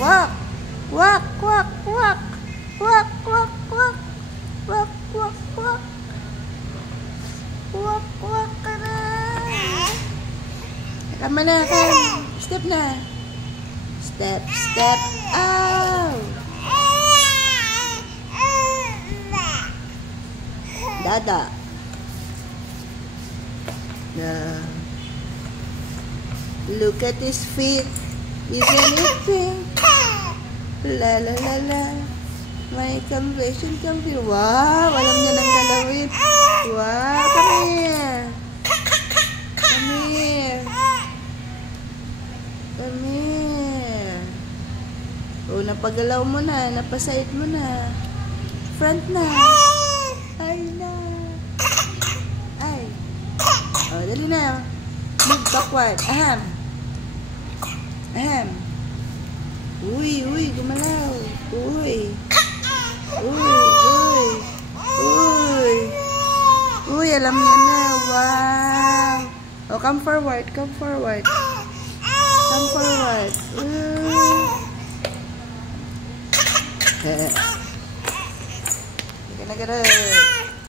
Walk. Walk, walk, walk. Walk, walk, walk. Walk, walk, walk. Walk, walk ka na. Tama na, Cam. Step na. Step, step out. Dada. Yeah. Look at his feet. Isn't it pink? La la la la. My complexion complete. Wow, alam niya nang galawin. Wow, come here. Come here. Come here. Oh, napagalaw mo na. Napaside mo na. Front na. Ay na. Ay. Oh, dali na. Move backward. Aham. Aham. Uy, uy, gumalaw. Uy. Uy, uy. Uy. Uy, alam niya na. Wow. Oh, come forward. Come forward. Come forward. Uy. Gana, gana.